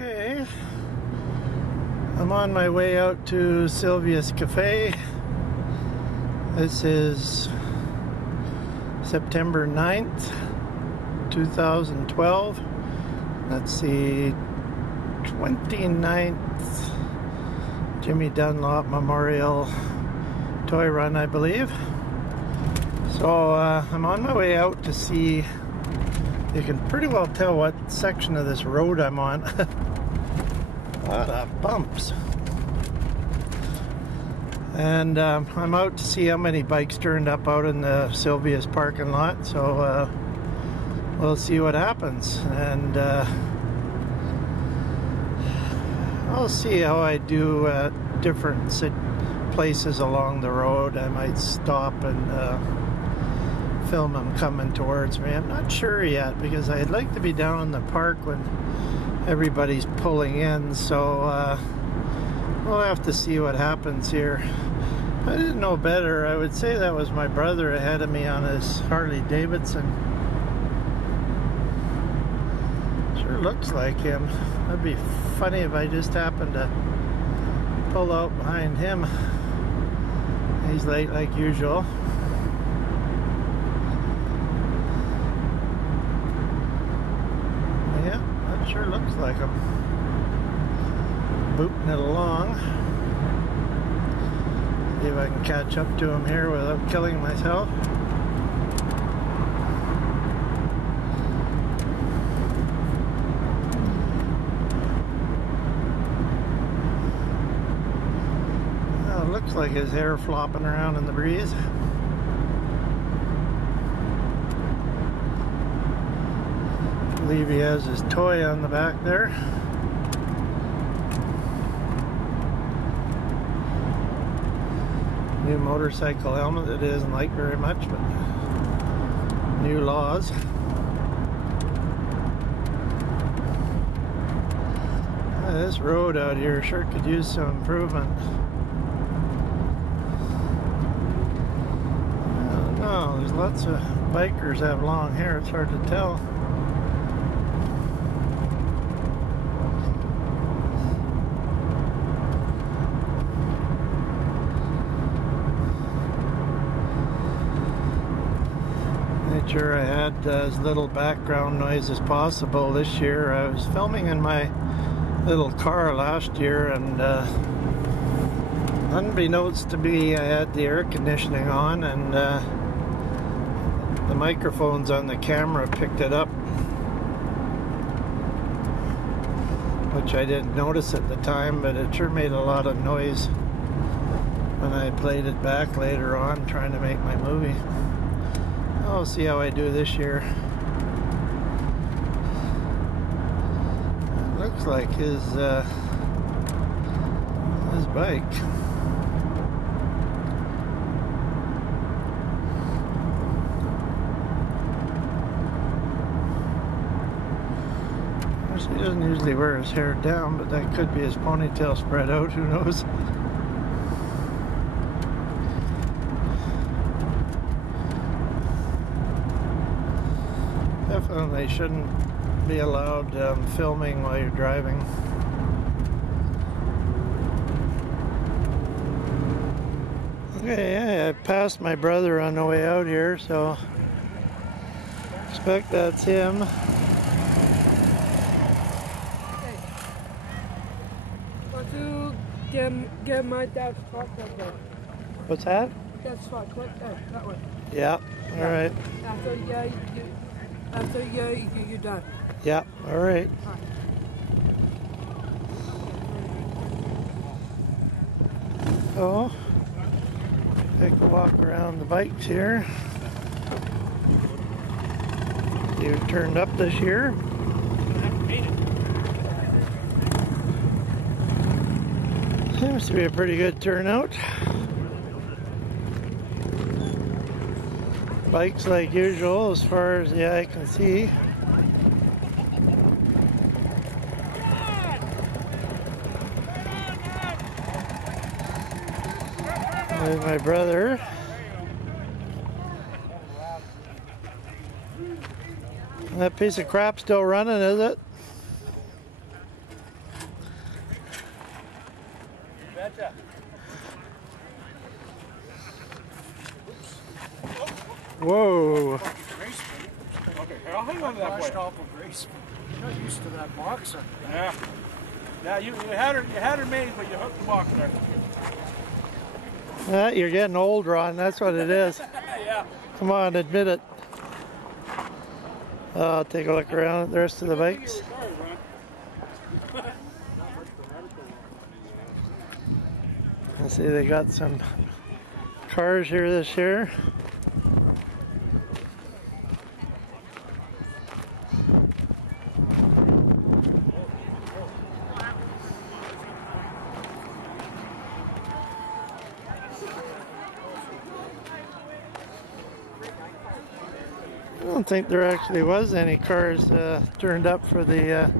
Okay, I'm on my way out to Sylvia's Cafe. This is September 9th, 2012. That's the 29th Jimmy Dunlop Memorial Toy Run, I believe. So I'm on my way out to see. You can pretty well tell what section of this road I'm on. A lot of bumps. And I'm out to see how many bikes turned up out in the Sylvia's parking lot. So we'll see what happens. And I'll see how I do at different places along the road. I might stop and film them coming towards me. I'm not sure yet because I'd like to be down in the park when everybody's pulling in, so we'll have to see what happens here. If I didn't know better, I would say that was my brother ahead of me on his Harley Davidson. Sure looks like him. That'd be funny if I just happened to pull out behind him. He's late like usual. Sure looks like I'm booting it along. See if I can catch up to him here without killing myself. Oh, looks like his hair flopping around in the breeze. I believe he has his toy on the back there. New motorcycle helmet that he doesn't like very much, but new laws. This road out here sure could use some improvement. I don't know, there's lots of bikers have long hair, it's hard to tell. Sure, I had as little background noise as possible this year. I was filming in my little car last year, and unbeknownst to me, I had the air conditioning on, and the microphones on the camera picked it up, which I didn't notice at the time, but it sure made a lot of noise when I played it back later on trying to make my movie. I'll see how I do this year. It looks like his bike. He doesn't usually wear his hair down, but that could be his ponytail spread out, who knows? Definitely shouldn't be allowed filming while you're driving. Okay, I passed my brother on the way out here, so expect that's him. Want to get my dad's truck right there. What's that? Dad's truck right there, that way. Yeah, alright. After you're done. Yeah, alright. So, take a walk around the bikes here. You've turned up this year. Seems to be a pretty good turnout. Bikes like usual as far as the eye can see. There's my brother. That piece of crap still running, is it? betcha. Whoa. Okay, here, I'll hang on to that Flashed point. off of race. You're not used to that boxer. Yeah. Yeah, you had her made, but you hooked the box there. You're getting old, Ron. That's what it is. Yeah. Come on, admit it. I'll take a look around at the rest of the bikes. I see they got some cars here this year. I don't think there actually was any cars turned up for the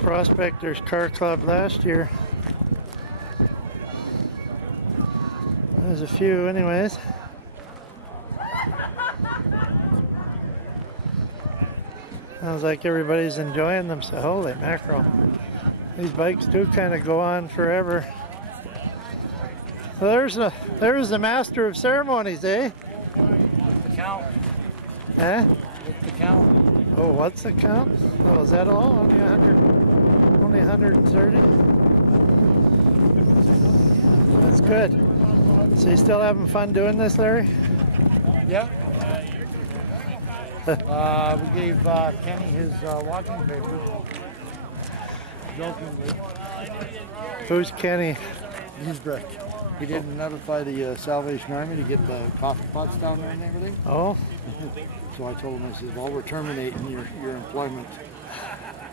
Prospectors Car Club last year. There's a few anyways. Sounds like everybody's enjoying them, so holy mackerel. These bikes do kind of go on forever. Well, there's the master of ceremonies, eh? The count. Eh? The count. Oh, what's the count? Oh, is that all? Only 100? Only 130? That's good. So you still having fun doing this, Larry? Yeah. We gave Kenny his walking paper. Jokingly. Who's Kenny? He's Brick. He didn't notify the Salvation Army to get the coffee pots down there and everything. Oh, So I told him, I said, well, we're terminating your employment.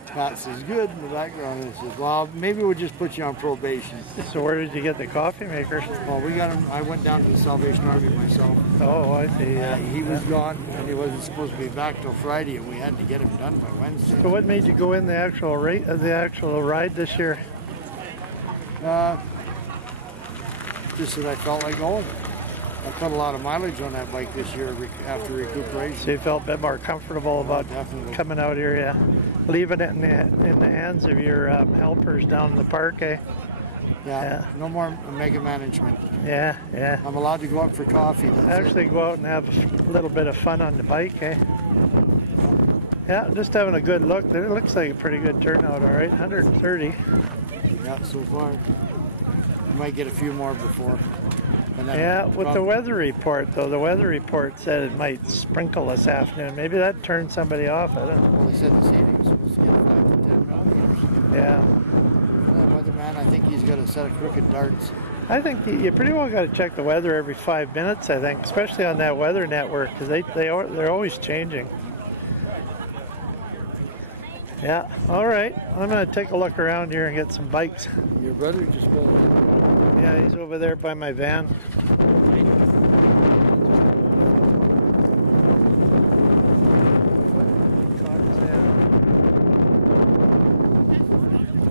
Pat says, good, in the background. And I says, well, maybe we'll just put you on probation. so where did you get the coffee maker? Well, we got him. I went down to the Salvation Army myself. Oh, I see. He was gone, and he wasn't supposed to be back till Friday, and we had to get him done by Wednesday. So what made you go in the actual ride this year? Just that I felt like going. I put a lot of mileage on that bike this year after recuperation. So you felt a bit more comfortable about definitely. coming out here, yeah. Leaving it in the hands of your helpers down in the park, eh? Yeah, no more mega management. Yeah, yeah. I'm allowed to go out for coffee. That's Actually go out and have a little bit of fun on the bike, eh? Yeah, just having a good look. It looks like a pretty good turnout, all right. 130. Yeah, so far. We might get a few more before. And then Yeah, with the weather report, though, the weather report said it might sprinkle this afternoon. Maybe that turned somebody off, I don't know. Well, they said this evening was supposed to get 5 to 10 millimeters. Yeah. That weatherman, I think he's got a set of crooked darts. I think you pretty well got to check the weather every 5 minutes, I think, especially on that weather network, because they're always changing. Yeah, all right. I'm going to take a look around here and get some bikes. Your brother just go. Yeah, he's over there by my van.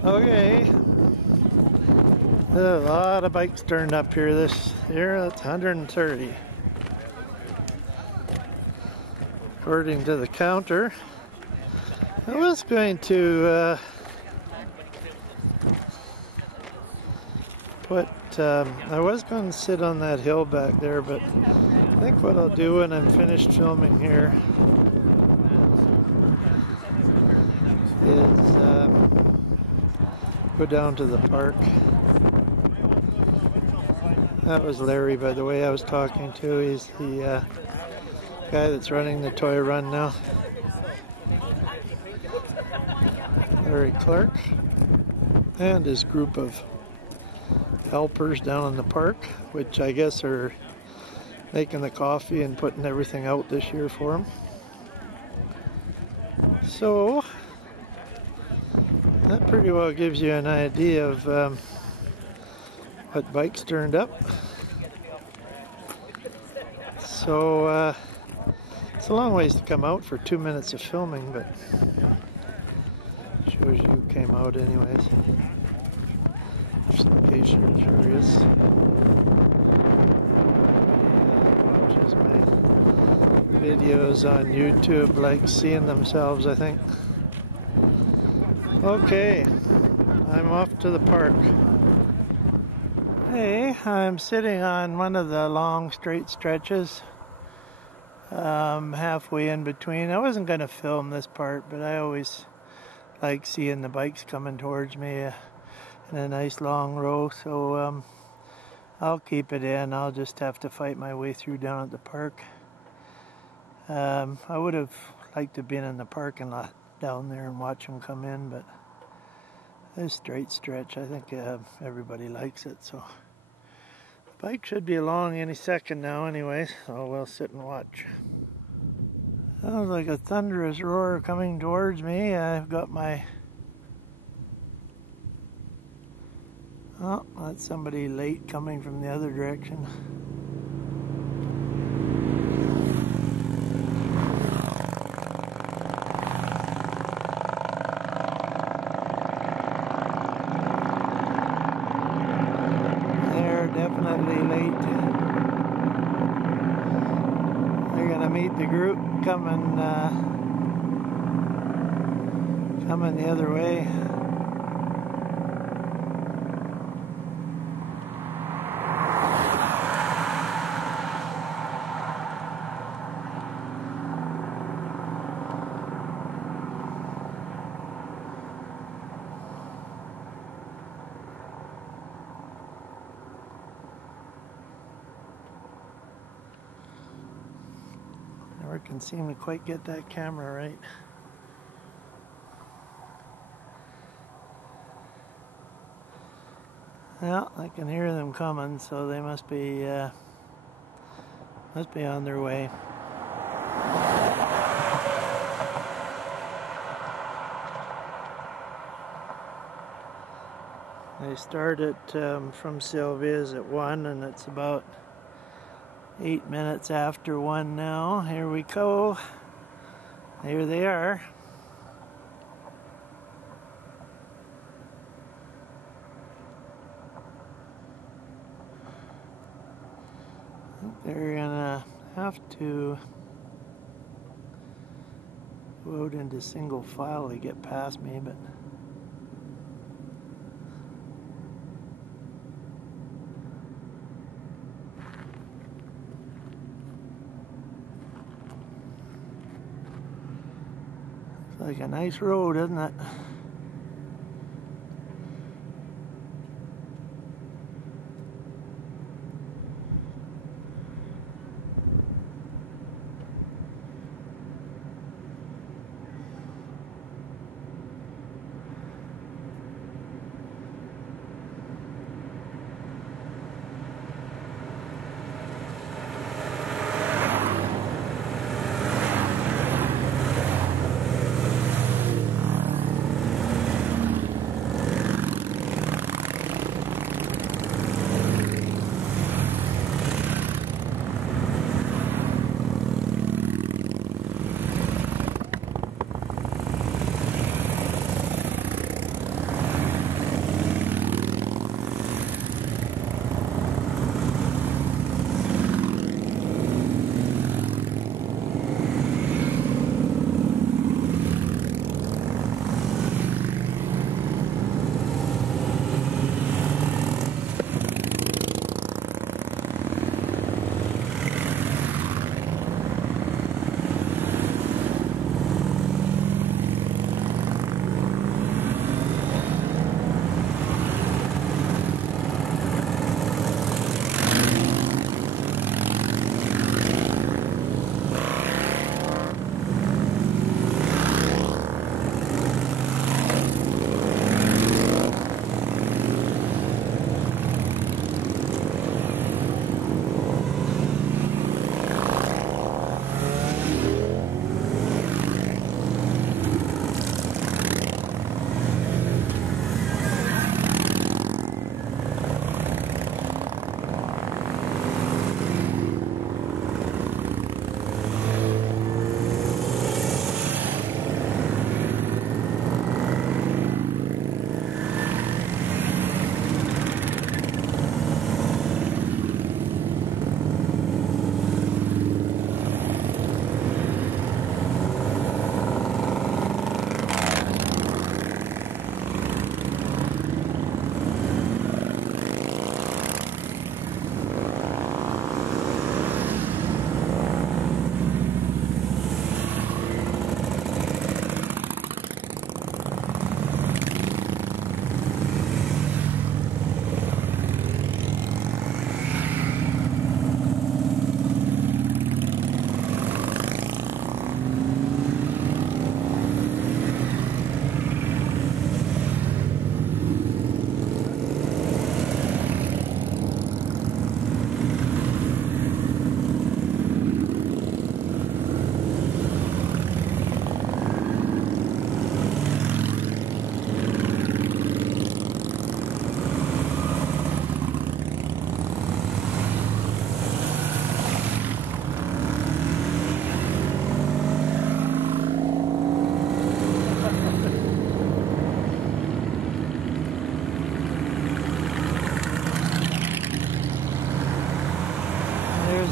Okay. There's a lot of bikes turned up here this year. That's 130. According to the counter. I was going to I was going to sit on that hill back there, but I think what I'll do when I'm finished filming here is go down to the park. That was Larry, by the way, I was talking to. He's the guy that's running the toy run now. Larry Clark and his group of helpers down in the park, which I guess are making the coffee and putting everything out this year for him. So that pretty well gives you an idea of what bikes turned up. So it's a long ways to come out for 2 minutes of filming, but shows you came out anyways. Just in case you're curious. Watches my videos on YouTube, like seeing themselves, I think. Okay, I'm off to the park. Hey, I'm sitting on one of the long straight stretches, halfway in between. I wasn't going to film this part, but I always like seeing the bikes coming towards me in a nice long row, so I'll keep it in. I'll just have to fight my way through down at the park. I would have liked to have been in the parking lot down there and watch them come in, but this straight stretch, I think everybody likes it, so the bike should be along any second now anyway, so we'll sit and watch. Sounds like a thunderous roar coming towards me. I've got my... Oh, that's somebody late coming from the other direction. Definitely late. They're gonna meet the group coming the other way. Never can seem to quite get that camera right. Well, I can hear them coming, so they must be on their way. They started from Sylvia's at 1, and it's about 8 minutes after 1 now. Here we go. Here they are. They're gonna have to go out into single file to get past me, but it's like a nice road, isn't it?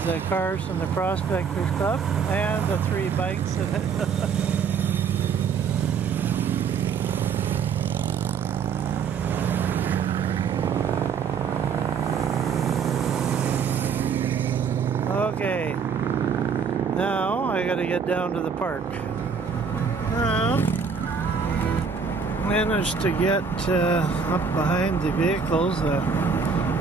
the cars from the Prospector stuff and the 3 bikes in it. Okay, now I gotta get down to the park. Managed to get up behind the vehicles, the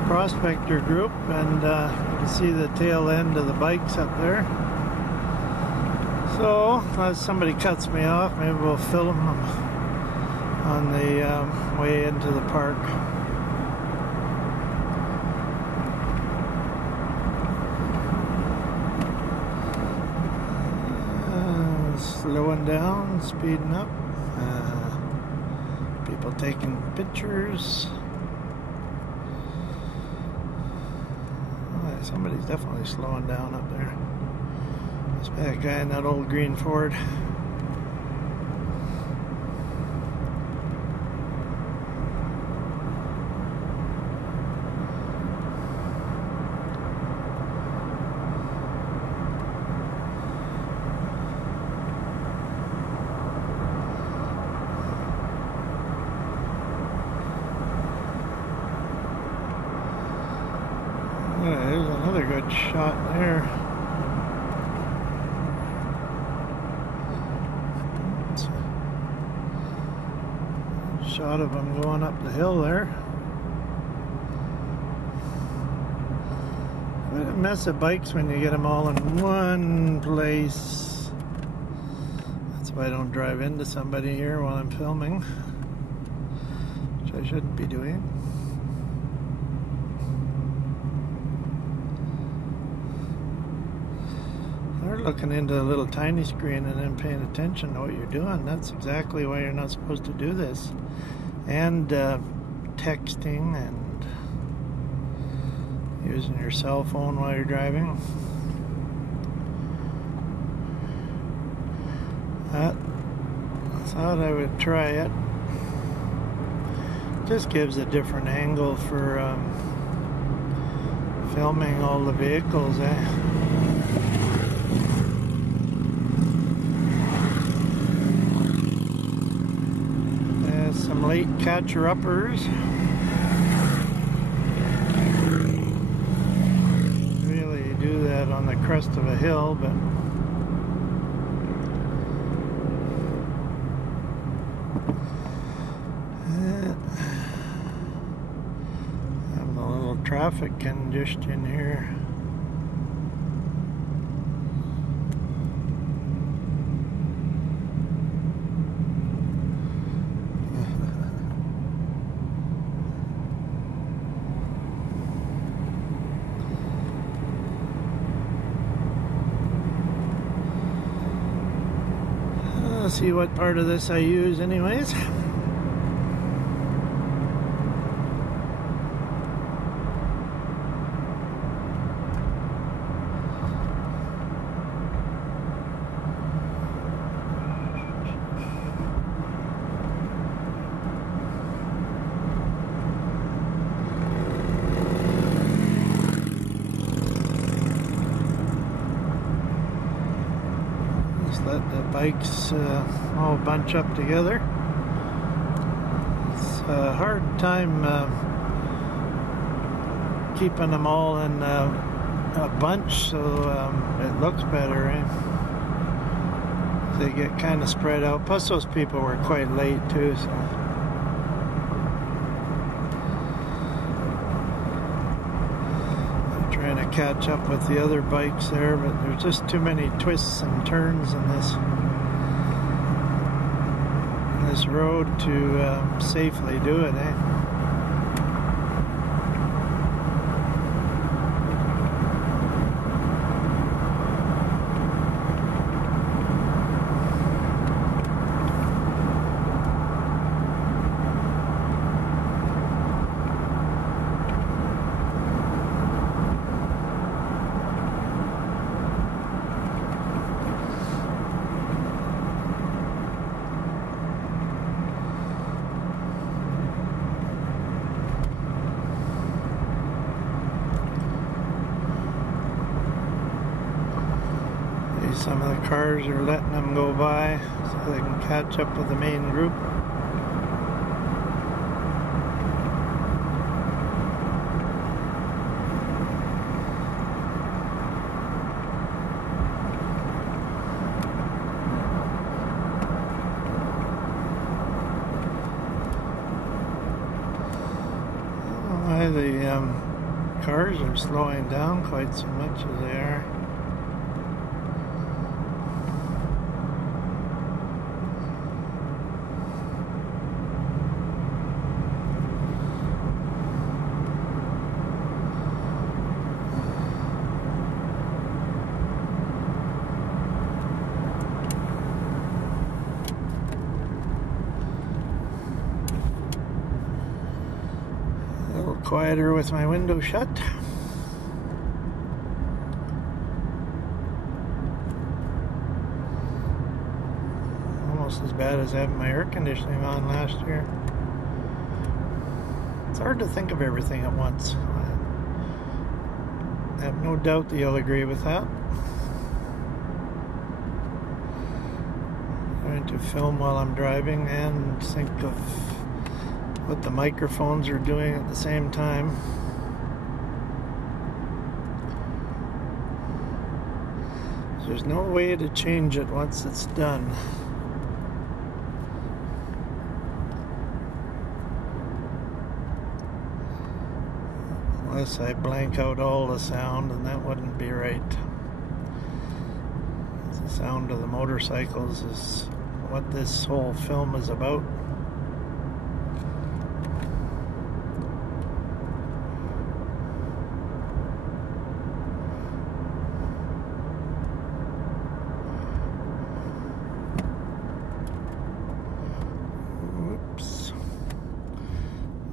Prospector group, and you can see the tail end of the bikes up there. So as somebody cuts me off, maybe we'll film them on the way into the park. Slowing down, speeding up, people taking pictures. Oh, somebody's definitely slowing down up there. Must be that guy in that old green Ford. There's another good shot there. Shot of him going up the hill there. What a mess of bikes when you get them all in one place. That's why I don't drive into somebody here while I'm filming, which I shouldn't be doing. They're looking into a little tiny screen and then paying attention to what you're doing. That's exactly why you're not supposed to do this. And texting and using your cell phone while you're driving. I thought I would try it. Just gives a different angle for filming all the vehicles, Some late catcher-uppers. Really do that on the crest of a hill, but having a little traffic congestion here. Let's see what part of this I use anyways. Let the bikes all bunch up together. It's a hard time keeping them all in a bunch so it looks better. They get kind of spread out. Plus those people were quite late too, so. Trying to catch up with the other bikes there, but there's just too many twists and turns in this road to safely do it, Some of the cars are letting them go by so they can catch up with the main group. Why the cars are slowing down quite so much as they are. Quieter with my window shut. Almost as bad as having my air conditioning on last year. It's hard to think of everything at once. I have no doubt that you'll agree with that. Trying to film while I'm driving and think of what the microphones are doing at the same time. There's no way to change it once it's done. Unless I blank out all the sound, and that wouldn't be right. The sound of the motorcycles is what this whole film is about.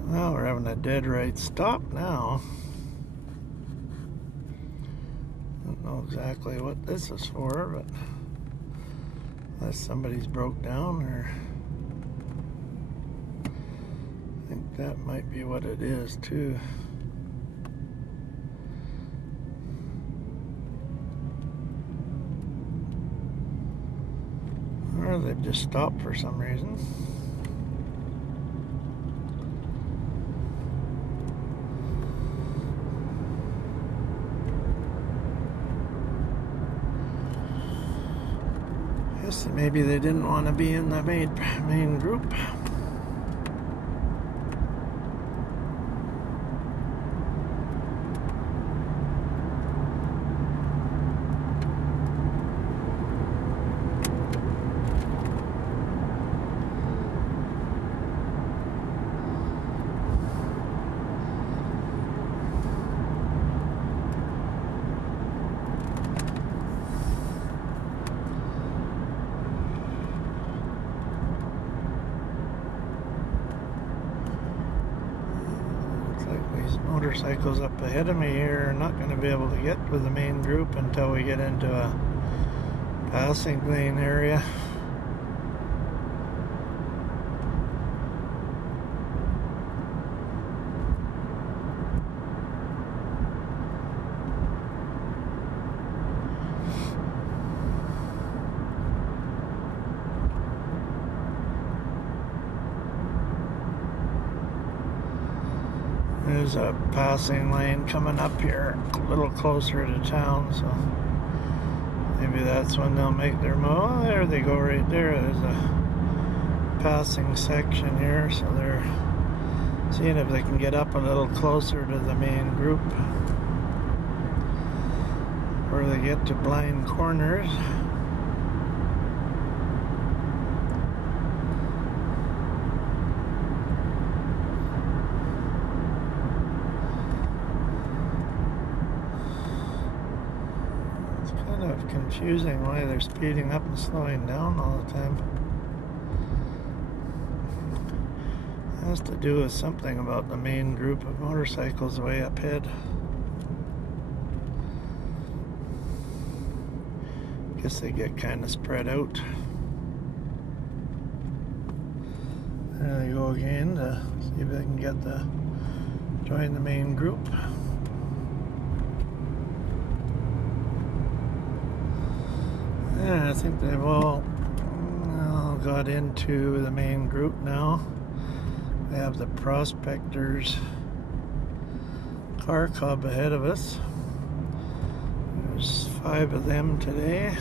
Well, we're having a dead right stop now. Don't know exactly what this is for, but unless somebody's broke down, or I think that might be what it is too. Or they've just stopped for some reason. Guess maybe they didn't want to be in the main group. Motorcycles up ahead of me here are not going to be able to get with the main group until we get into a passing lane area. There's a passing lane coming up here a little closer to town, so maybe that's when they'll make their move. Oh, there they go right there. There's a passing section here, so they're seeing if they can get up a little closer to the main group where they get to blind corners. Confusing why they're speeding up and slowing down all the time. It has to do with something about the main group of motorcycles way up ahead. Guess they get kind of spread out. There they go again to see if they can get join the main group. Yeah, I think they've all got into the main group now. We have the prospectors car club ahead of us. There's 5 of them today.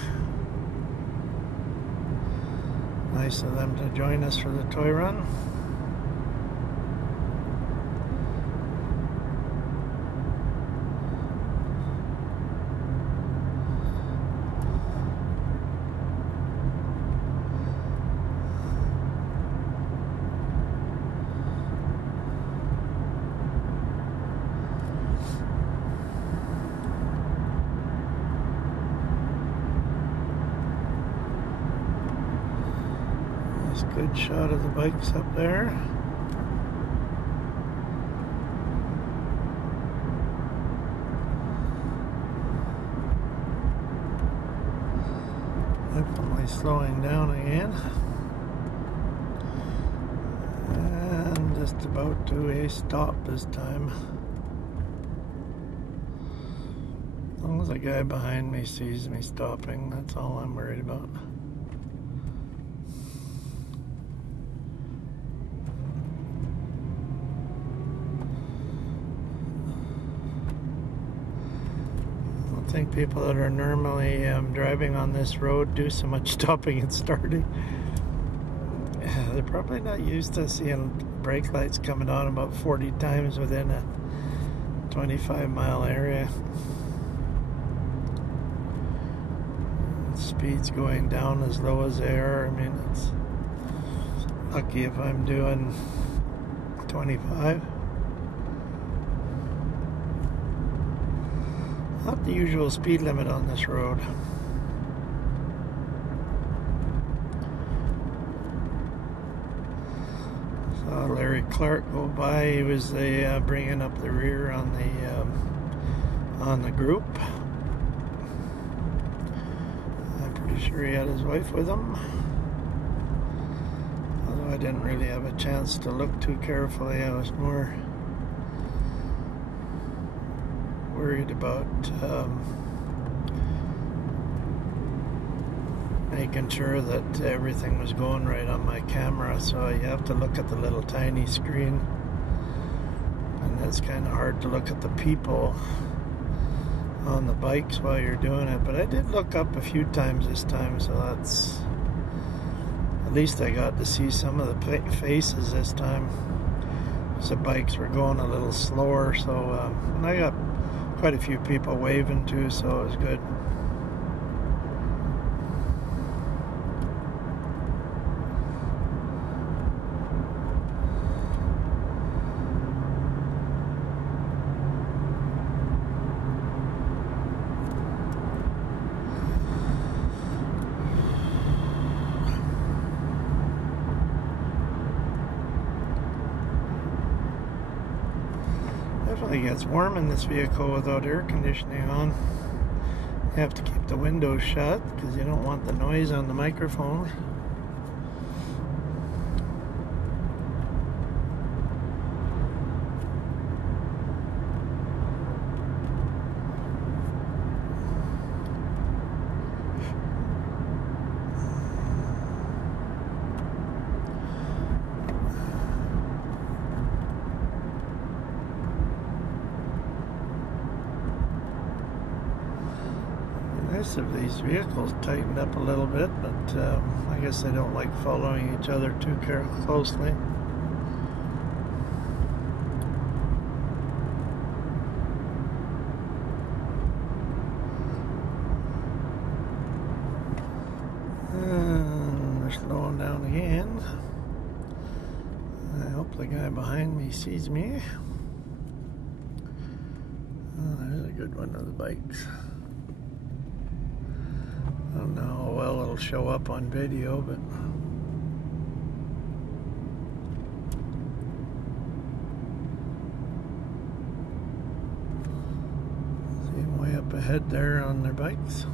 Nice of them to join us for the toy run. Good shot of the bikes up there. Definitely slowing down again. And just about to a stop this time. As long as the guy behind me sees me stopping, that's all I'm worried about. I think people that are normally driving on this road do so much stopping and starting. They're probably not used to seeing brake lights coming on about 40 times within a 25-mile area. Speed's going down as low as they are. I mean, it's lucky if I'm doing 25. Not the usual speed limit on this road. Saw Larry Clark go by. He was bringing up the rear on the group. I'm pretty sure he had his wife with him. Although I didn't really have a chance to look too carefully. I was more worried about making sure that everything was going right on my camera, so you have to look at the little tiny screen, and it's kind of hard to look at the people on the bikes while you're doing it. But I did look up a few times this time, so that's at least I got to see some of the faces this time. The bikes were going a little slower, so and I got quite a few people waving too, so it was good. Definitely gets warm in this vehicle without air conditioning on. You have to keep the windows shut because you don't want the noise on the microphone. Of these vehicles tightened up a little bit, but I guess they don't like following each other too closely. And they're slowing down again. I hope the guy behind me sees me. Oh, there's a good one of the bikes. I don't know how well it'll show up on video, but see them way up ahead there on their bikes.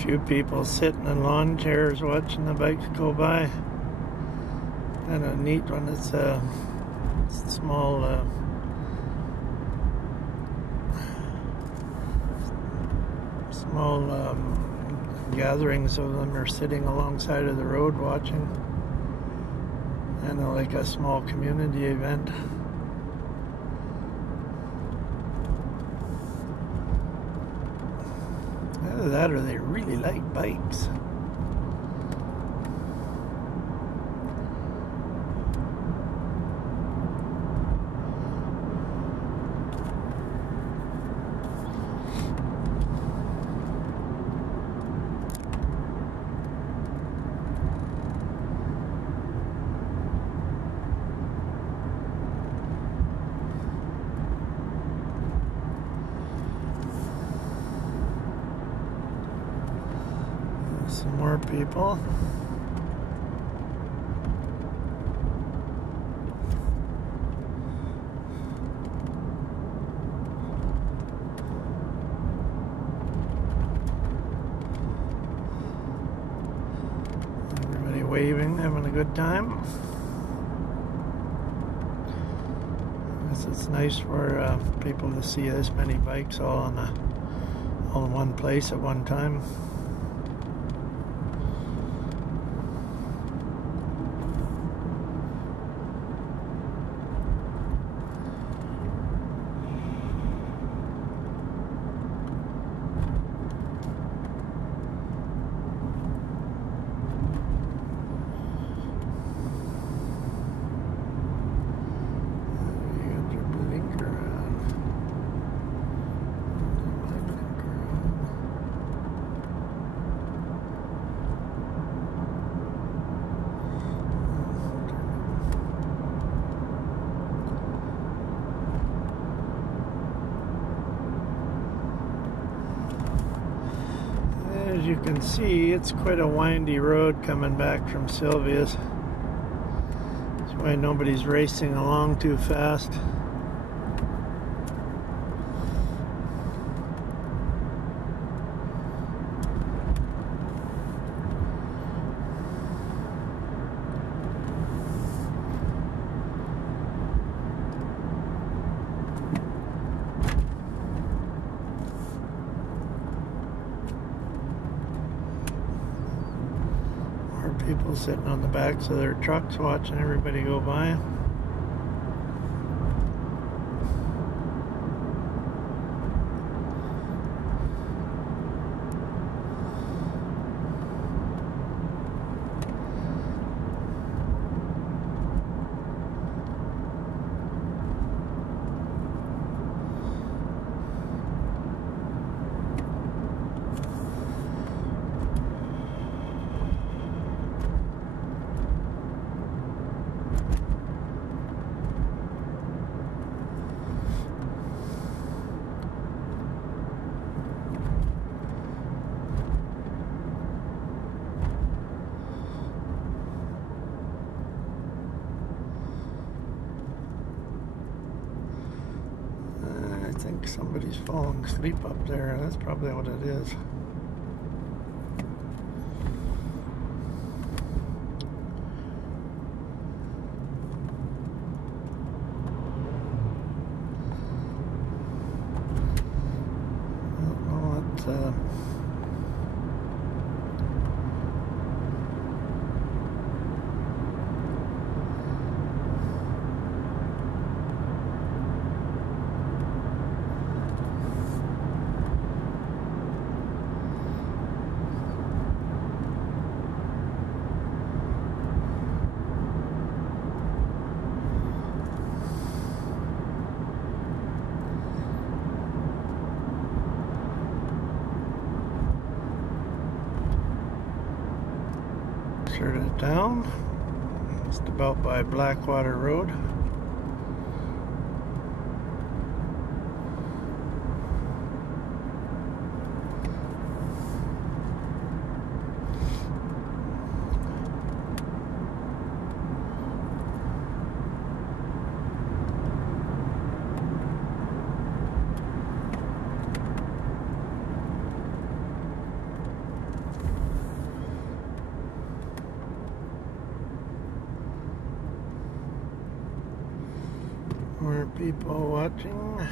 few people sitting in lawn chairs watching the bikes go by. Kind of neat when it's a small gatherings of them are sitting alongside of the road watching. Kind of like a small community event. Either that or they really like bikes. Some more people. Everybody waving, having a good time. I guess it's nice for people to see this many bikes all in one place at one time. As you can see, it's quite a windy road coming back from Sylvia's. That's why nobody's racing along too fast. People sitting on the backs of their trucks watching everybody go by. I think somebody's falling asleep up there. That's probably what it is. I don't know what started down, just about by Blackwater Road. more people watching.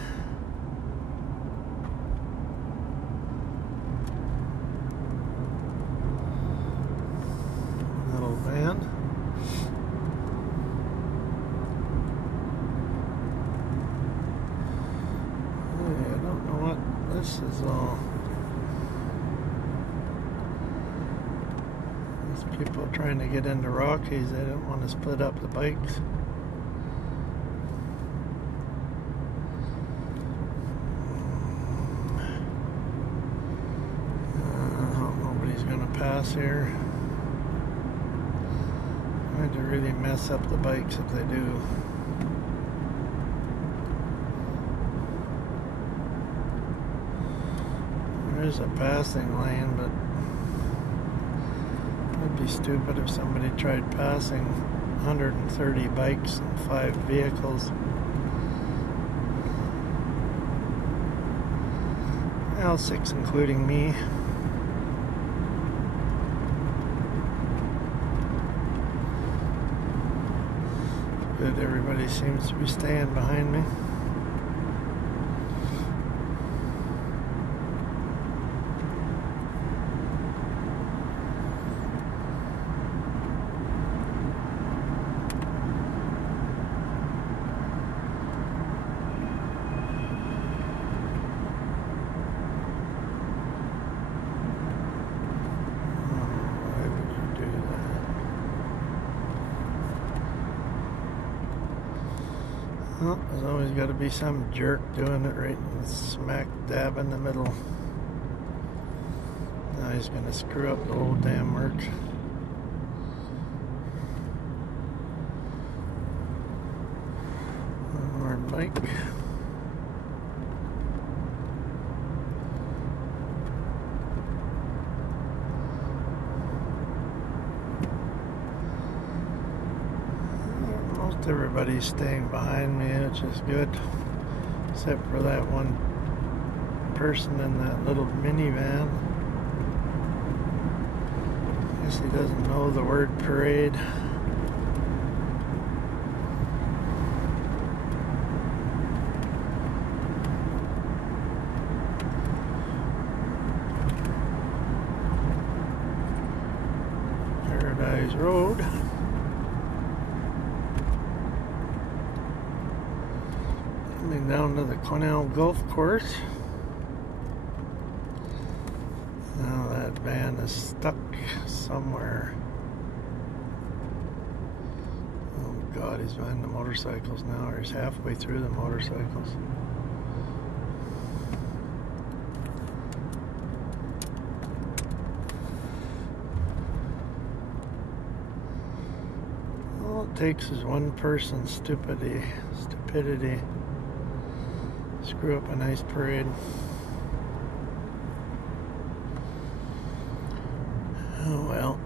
Little van. Hey, I don't know what this is all. These people trying to get into Rockies, they don't want to split up the bikes. Nobody's going to pass here. Going to really mess up the bikes if they do. There's a passing lane, but it'd be stupid if somebody tried passing 130 bikes and 5 vehicles. Well, 6 including me. Good, everybody seems to be staying behind me. Well, there's always got to be some jerk doing it right smack dab in the middle. Now he's going to screw up the whole damn works. One more bike. Everybody's staying behind me, which is good, except for that one person in that little minivan. Guess he doesn't know the word parade. Paradise Road. Down to the Quesnel Golf Course. Now that van is stuck somewhere. Oh God, he's behind the motorcycles now, or he's halfway through the motorcycles. All it takes is one person's stupidity. Screw up a nice parade. Oh well.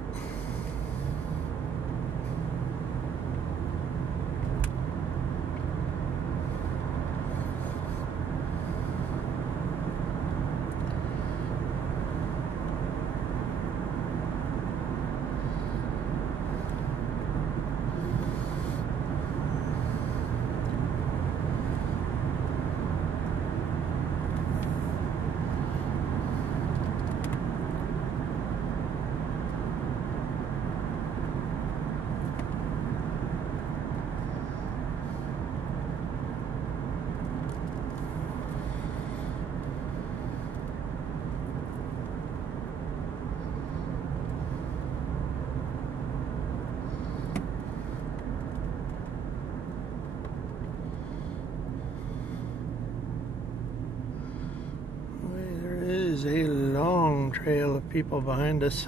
A long trail of people behind us.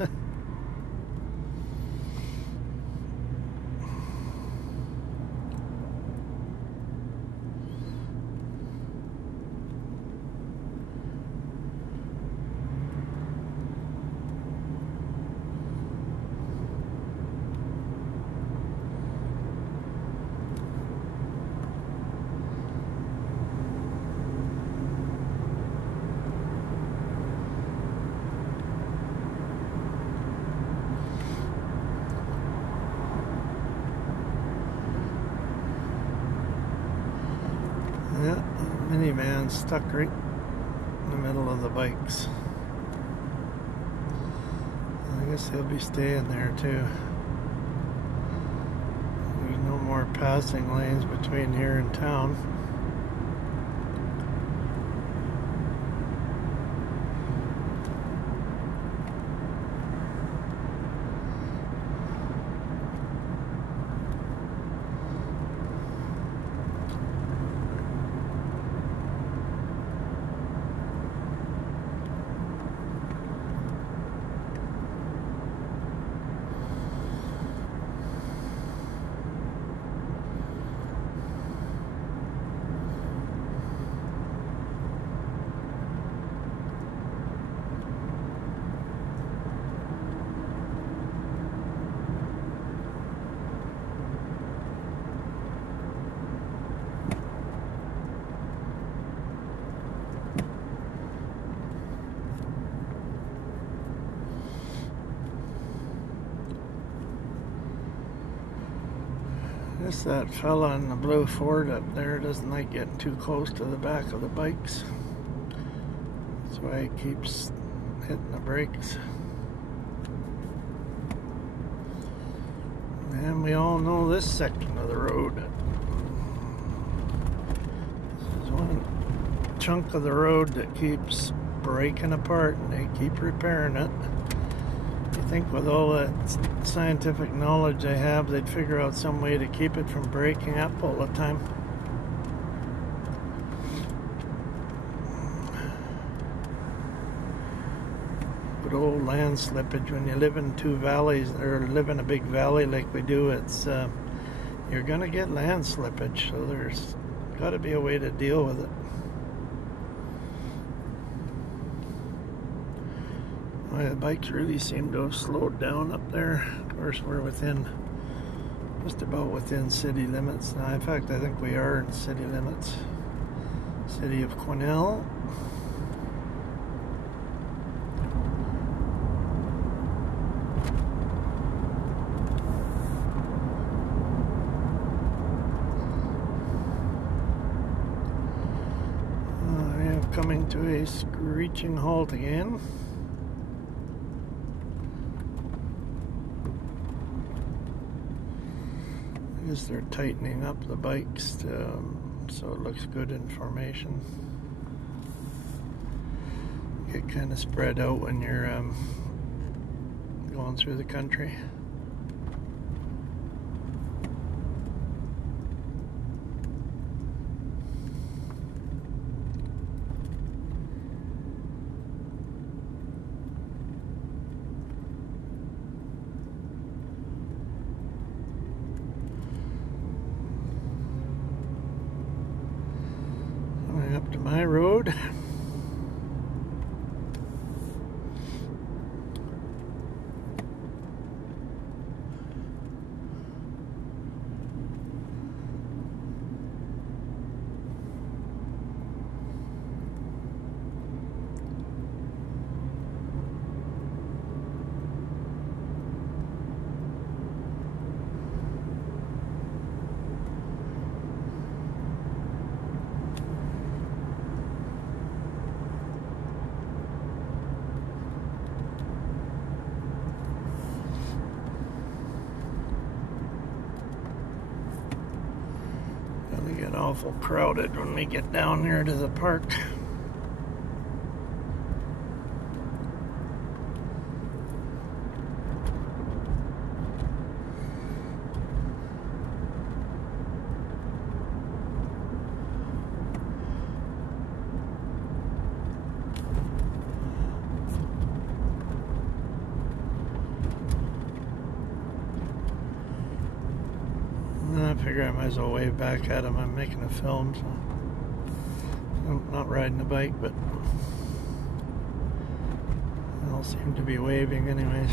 minivan stuck right in the middle of the bikes. I guess he'll be staying there too. There's no more passing lanes between here and town. I guess that fella in the blue Ford up there doesn't like getting too close to the back of the bikes. That's why he keeps hitting the brakes. And we all know this section of the road. This is one chunk of the road that keeps breaking apart, and they keep repairing it. I think with all that scientific knowledge they have, they'd figure out some way to keep it from breaking up all the time. Good old land slippage. When you live in two valleys, or live in a big valley like we do, it's you're gonna get land slippage. So there's got to be a way to deal with it. The bikes really seem to have slowed down up there. Of course, we're just about within city limits now. In fact, I think we are in city limits. City of Quesnel. I am coming to a screeching halt again. They're tightening up the bikes so it looks good in formation. Get kind of spread out when you're going through the country. Up to my road. Get awful crowded when we get down here to the park. I figure I might as well wave back at him. I'm making a film, so I'm not riding a bike, but they all seem to be waving anyways.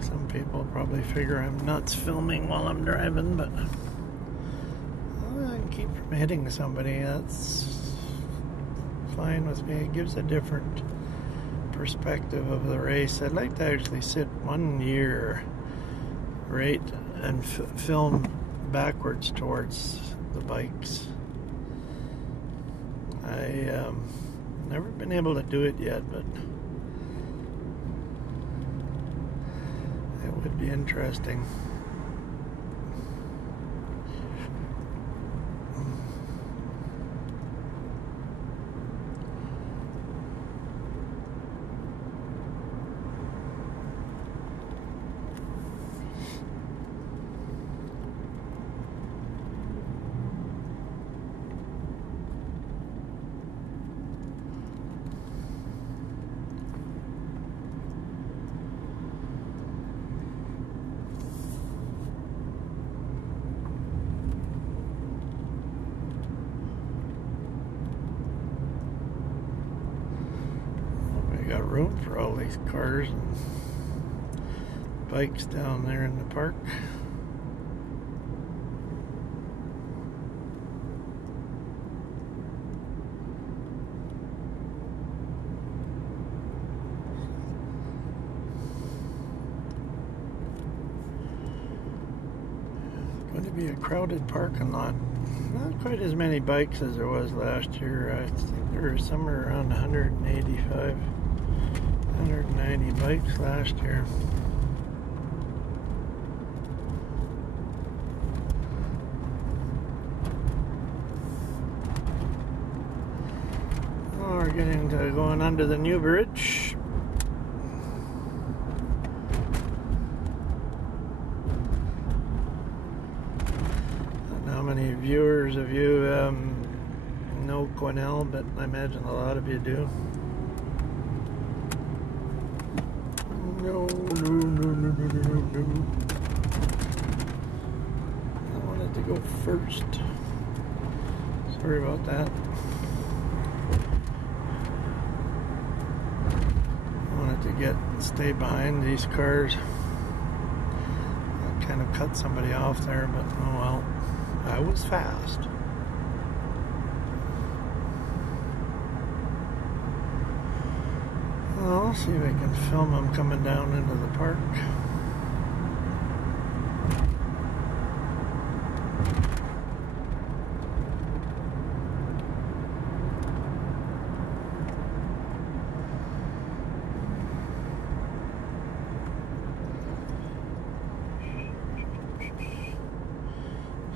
Some people probably figure I'm nuts filming while I'm driving, but I can keep from hitting somebody. That's fine with me. It gives a different perspective of the race. I'd like to actually sit 1 year right and film backwards towards the bikes. I never been able to do it yet, but it would be interesting. Got room for all these cars and bikes down there in the park. It's going to be a crowded parking lot. Not quite as many bikes as there was last year. I think there were somewhere around 185. 190 bikes last year. Oh, we're getting to going under the new bridge. I don't know how many viewers of you know Quesnel, but I imagine a lot of you do. No. I wanted to go first. Sorry about that. I wanted to stay behind these cars. I kind of cut somebody off there, but oh well. I was fast. I'll see if I can film them coming down into the park.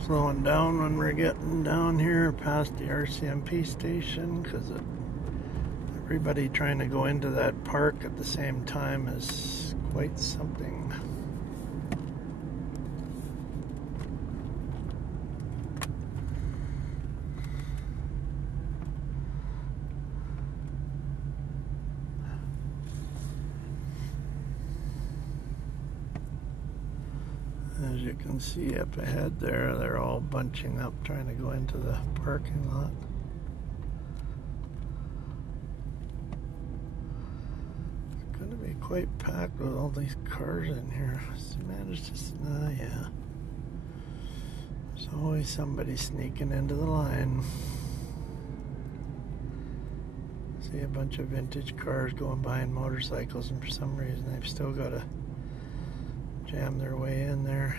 Slowing down when we're getting down here past the RCMP station, because everybody trying to go into that park at the same time is quite something. As you can see up ahead there, they're all bunching up trying to go into the parking lot. Going to be quite packed with all these cars in here. Yeah. There's always somebody sneaking into the line. See a bunch of vintage cars going behind motorcycles, and for some reason they've still got to jam their way in there.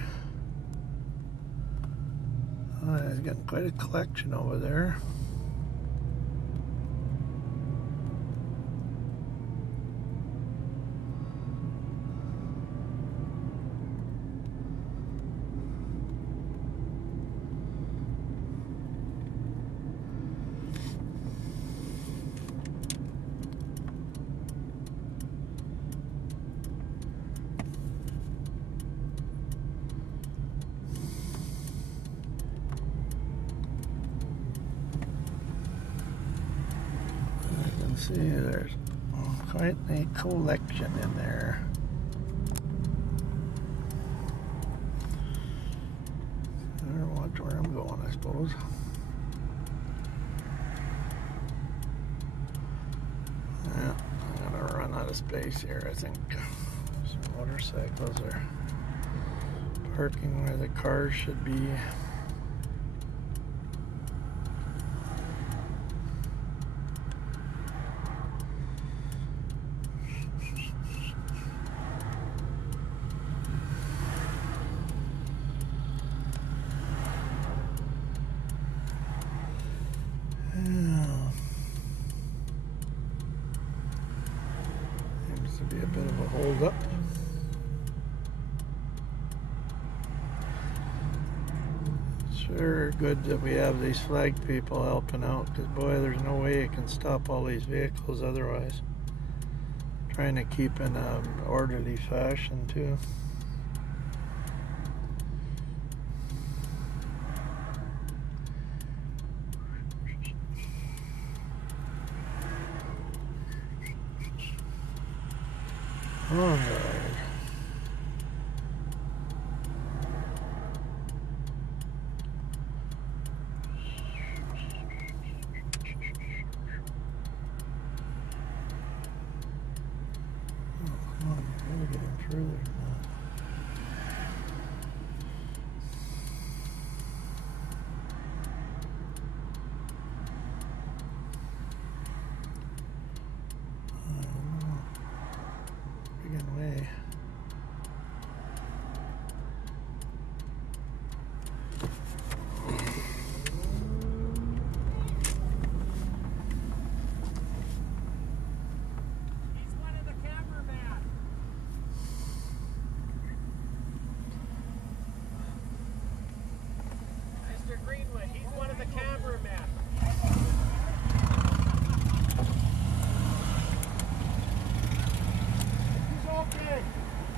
Oh, it's getting quite a collection over there. See, there's quite a collection in there. Better watch where I'm going, I suppose. Yeah, I'm gonna run out of space here, I think. Some motorcycles are parking where the cars should be. Sure good that we have these flag people helping out, because boy, there's no way you can stop all these vehicles otherwise. Trying to keep in an orderly fashion too. All right. Further than that. Friggin' way.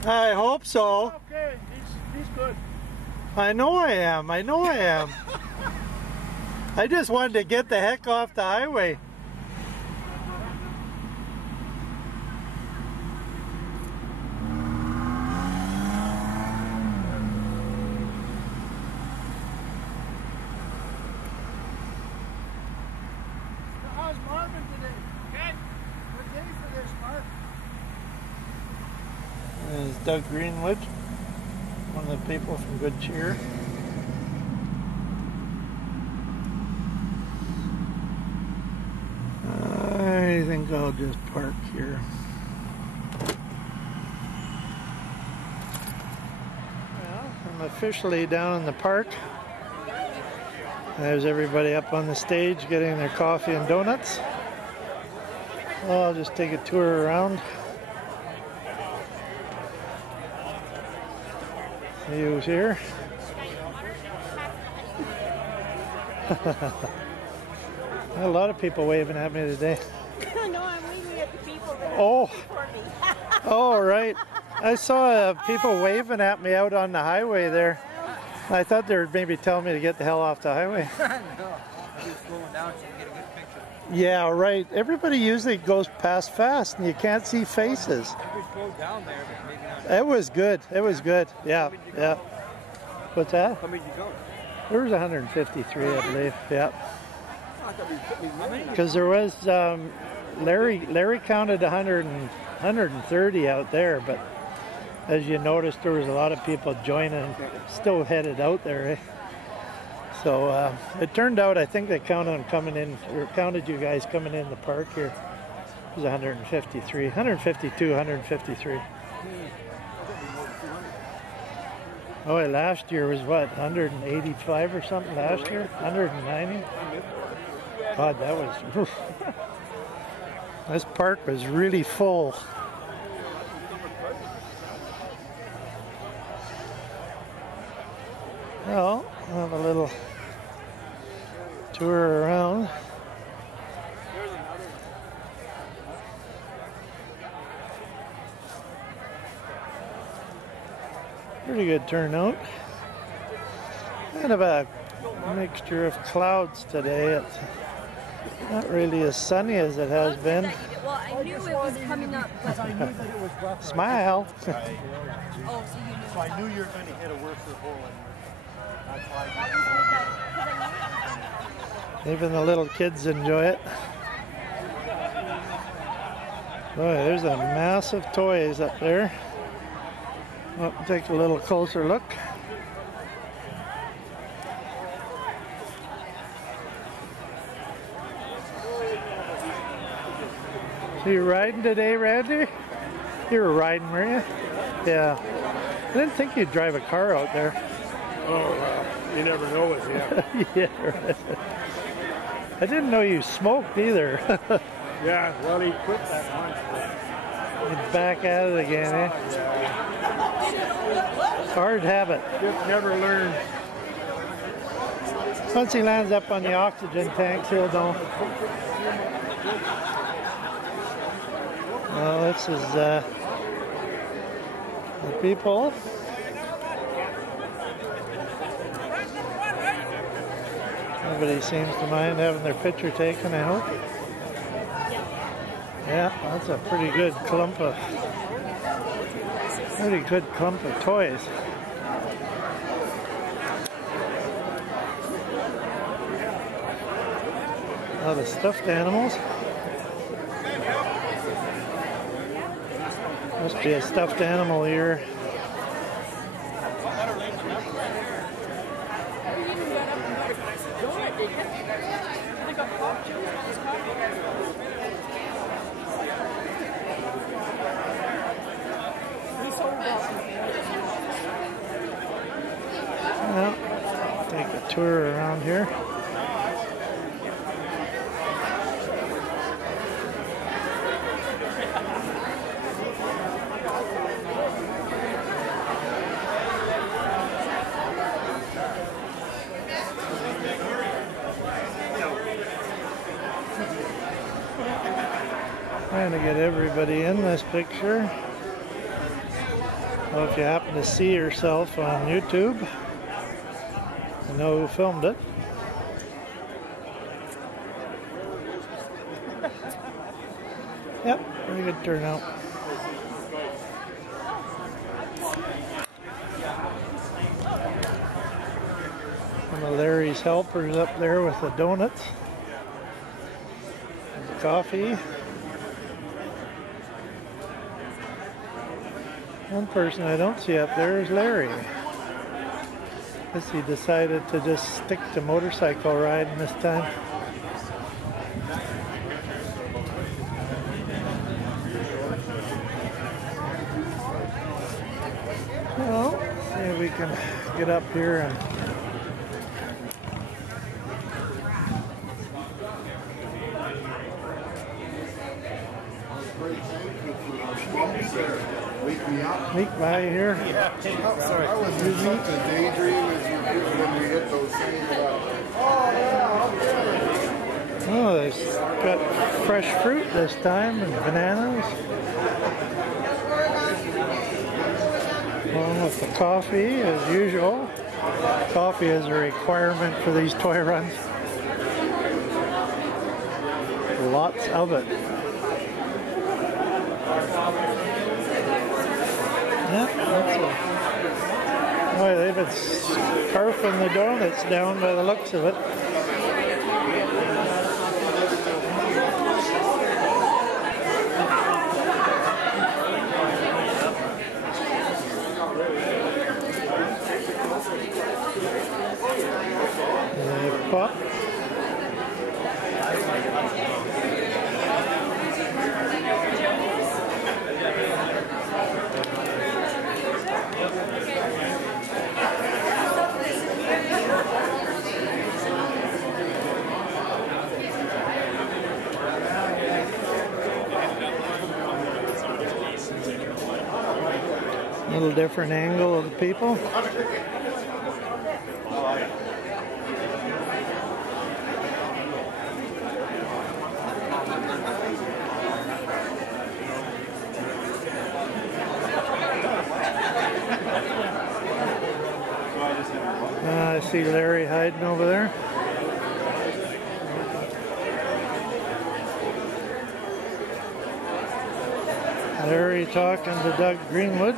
I hope so. Okay, he's good. I know I am. I know I am. I just wanted to get the heck off the highway. How's Marvin today? Good. Good day for this, Mark. There's Doug Greenwood, one of the people from Good Cheer. I think I'll just park here. Well, I'm officially down in the park. There's everybody up on the stage getting their coffee and donuts. Well, I'll just take a tour around. See who's here. A lot of people waving at me today. No, I'm waving at the people that Oh, for me. oh, right. I saw people waving at me out on the highway there. I thought they were maybe telling me to get the hell off the highway. No, I'm just slowing down so you get a good picture. Yeah, right. Everybody usually goes past fast and you can't see faces. We slowed down there, but maybe not. It was good. It was good. Yeah, yeah. What's that? How many did you go? There was 153, I believe. Yeah. I thought we put me money. Because there was Larry counted 130 out there, but as you noticed, there was a lot of people joining, still headed out there. Eh? So it turned out, I think they counted them coming in, or counted you guys coming in the park here. It was 153, 152, 153. Oh, last year was what, 185 or something last year? 190? God, that was... Oof. This park was really full. Well, we'll have a little tour around. Pretty good turnout. Kind of a mixture of clouds today. It's not really as sunny as it has been. Well, I knew it was coming up, but I knew that it was rough. Smile. oh, so you knew. So I knew you were going to hit a worser hole in there. That's why. Even the little kids enjoy it. Boy, there's a massive toys up there. Well, take a little closer look. So you riding today, Randy? You were riding, were you? Yeah. I didn't think you'd drive a car out there. Oh, you never know it, yeah. Yeah, right. I didn't know you smoked either. Yeah, well, he quit that once. You're back at it again, eh? Hard habit. Just never learn. Once he lands up on the oxygen tanks, he'll know. Well, this is the people. Nobody seems to mind having their picture taken, I hope. Yeah, that's a pretty good clump of toys. A lot of stuffed animals. Must be a stuffed animal here. Well, take a tour around here. Trying to get everybody in this picture. Well, if you happen to see yourself on YouTube, you know who filmed it. Yep, pretty good turnout. One of Larry's helpers up there with the donuts, and the coffee. One person I don't see up there is Larry. Guess he decided to just stick to motorcycle riding this time. Well, see if we can get up here and sneak by here. Yeah. Oh, sorry. I was in such a daydream when we hit those things. Oh, they've got fresh fruit this time and bananas. Along with the coffee, as usual. Coffee is a requirement for these toy runs. Lots of it. Yep, that's it. Boy, they've been scarfing the donuts down by the looks of it. They pop. A little different angle of the people. I see Larry hiding over there. Larry talking to Doug Greenwood.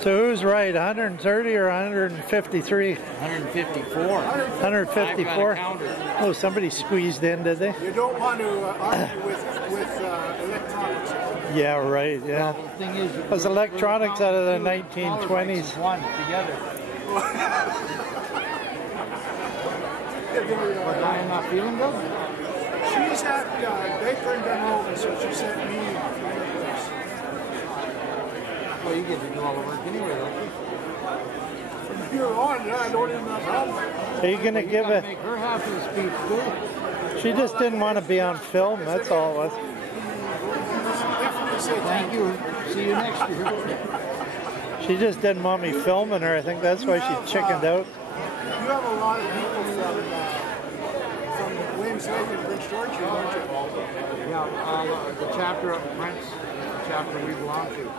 So who's right, 130 or 153? 154. 154? Oh, somebody squeezed in, did they? You don't want to argue with electronics. Yeah, right, yeah. Well, the thing is, It was electronics out of the 1920s. One together. But I'm not feeling good. She's at Baker and Dunlop, so she sent me. Well, you get to do all the work anyway, don't you? From here on, yeah, I don't even have Are you going to give Make it? her half of the speech too. She just didn't want to be on film, that's all it was. Thank you. See you next year. She just didn't want me filming her. I think that's why she chickened out. You have a lot of people from Williams Lake and Prince George here, don't you? Yeah, the chapter of Prince, the chapter we belong to.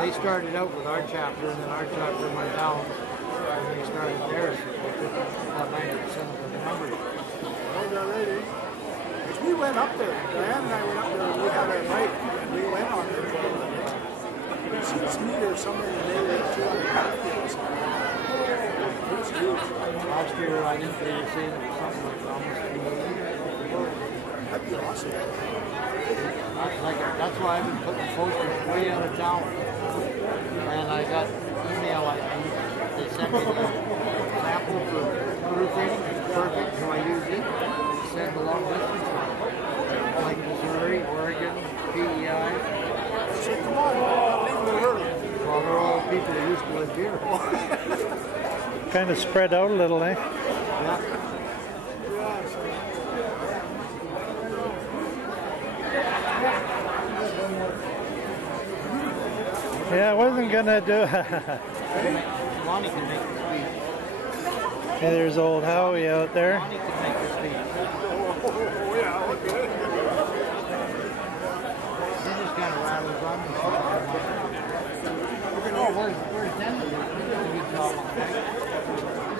They started out with our chapter, and then our chapter went down, and they started theirs. They took about 90% of the numbers. Alrighty. We went up there. Diane and I went up there and we had our bike and we went on there. 6 meters, somewhere in the neighborhood of 250 or something. It was huge. Last year, I think they were saying it was something like almost 3 million. That'd be awesome. That's why I've been putting posters way out of town. And I got email, they sent me the sample for proofing. It's perfect, so I use it. Send a long distance one. Like Missouri, Oregon, PEI. So come on, leave them early. Well, they're all people who used to live here. Kind of spread out a little, eh? Yeah. Yeah, I wasn't gonna do. Lonnie can make the speed. Hey, there's old Howie out there. Lonnie can make the speed. Oh, yeah, okay. He just kind of rattles on me. Oh, where's Denver? He's all on that.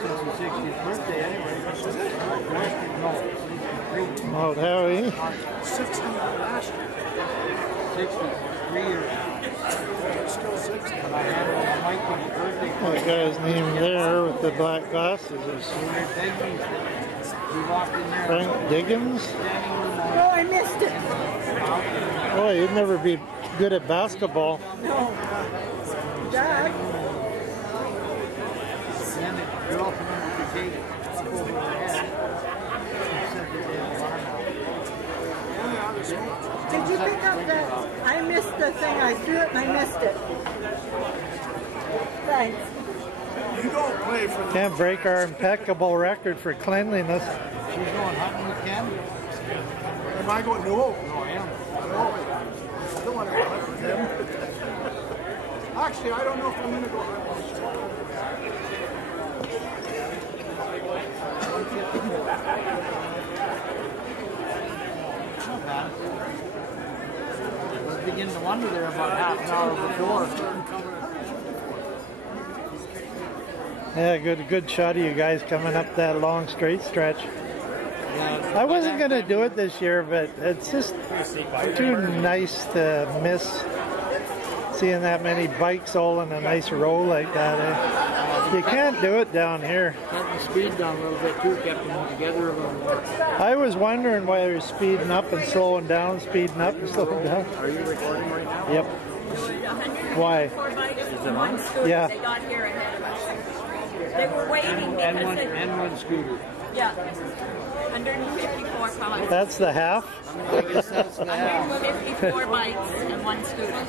Since his 60th birthday, anyway. No, 63. Old Howie. 60 last year. 63 years. Still 60. But I had him on Mike on his birthday. That guy's name there with the black glasses is He walked in there. Frank Diggins. Standing room on. Oh, I missed it. Boy, you'd never be good at basketball. No. Dad. And then the girl from under the gate up over her head. She said that they had alarm out. Did you pick up that? I missed the thing. I threw it and I missed it. Thanks. You don't play for the... Can't break our impeccable record for cleanliness. She's going hunting with Ken? Am I going? No. No, I am. I don't want to go hunt with him. Actually, I don't know if I'm going to go hunt with him. I was beginning to wonder there about half an hour before. Yeah, good shot of you guys coming up that long straight stretch. Yeah, I wasn't going to do it this year, but it's just too nice to miss seeing that many bikes all in a nice row like that. Eh? You can't do it down here. Kept the speed down a little bit too, kept them together a little more. I was wondering why they were speeding up and slowing down, speeding up and slowing down. Are you recording right now? Yep. Why? One scooter. Yeah. They got here ahead of us. They were waiting because they... And one scooter. Yeah. 154 cars. That's the half? I guess that's the half. 154 bikes and one scooter.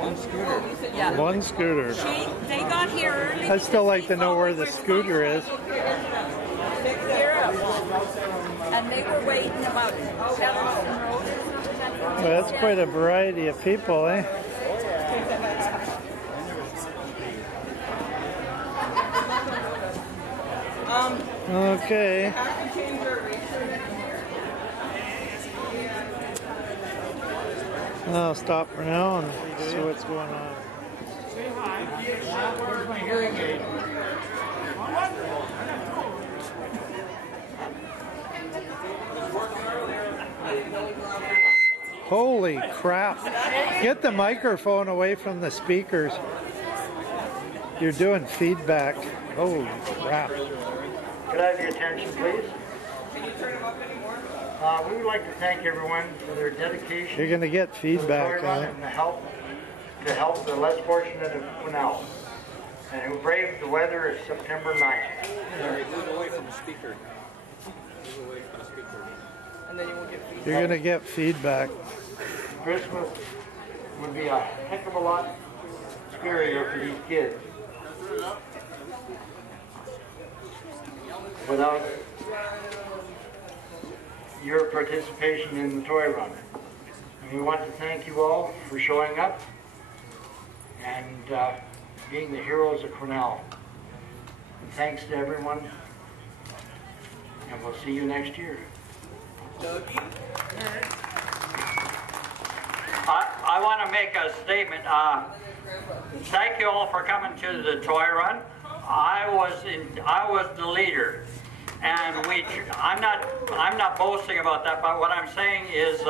One scooter. Yeah. One scooter. They got here early. I'd still like to know where the scooter is. And they were waiting about 7 rows. Well, that's quite a variety of people, eh? Okay. I'll stop for now and see what's going on. Where's my hearing aid? Holy crap. Get the microphone away from the speakers. You're doing feedback. Holy crap. Could I have your attention, please? Can you turn them up anymore? We would like to thank everyone for their dedication. You're going to get feedback on it. And the help to help the less fortunate of Quesnel, and who braved the weather of September 9th. Move away from the speaker. Move away from the speaker. And then you won't get feedback. You're going to get feedback. Christmas would be a heck of a lot scarier for these kids without your participation in the toy run. And we want to thank you all for showing up and being the heroes of Quesnel. And thanks to everyone, and we'll see you next year. I want to make a statement. Thank you all for coming to the toy run. I was the leader, and I'm not boasting about that. But what I'm saying is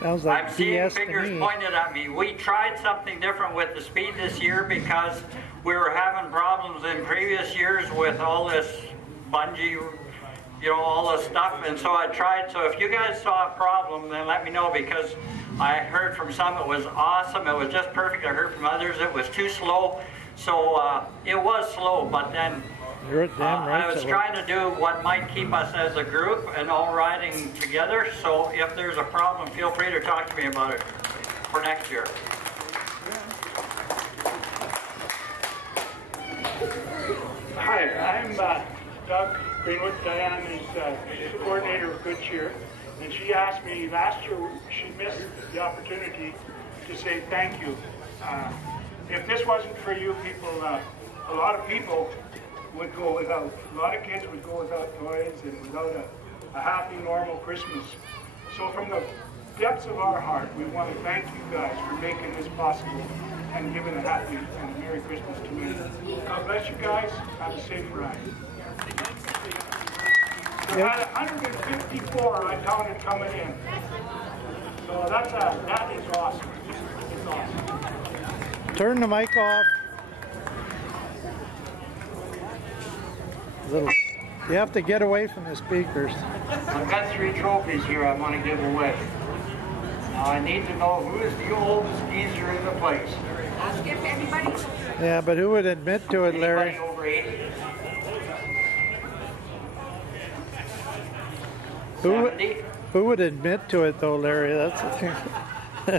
Sounds like I'm seeing BS to fingers me. pointed at me. We tried something different with the speed this year because we were having problems in previous years with all this bungee, you know, all this stuff, and so I tried. So if you guys saw a problem, then let me know, because I heard from some it was awesome, it was just perfect. I heard from others it was too slow. So it was slow, but then You're damn right. I was trying to do what might keep us as a group and all riding together. So if there's a problem, feel free to talk to me about it for next year. Hi, I'm Doug Greenwood. Diane is the coordinator of Good Cheer, and she asked me last year, she missed the opportunity to say thank you. If this wasn't for you people, a lot of people would go without, a lot of kids would go without toys and without a happy, normal Christmas. So from the depths of our heart, we want to thank you guys for making this possible and giving a happy and a Merry Christmas to me. God bless you guys. Have a safe ride. We had 154 I counted coming in. So that is awesome. It's awesome. Turn the mic off. You have to get away from the speakers. I've got 3 trophies here I want to give away. Now I need to know who is the oldest geezer in the place. Ask if anybody. Yeah, but who would admit to it, Larry? Anybody over 80? Who, 70? who would admit to it, though, Larry? That's the thing.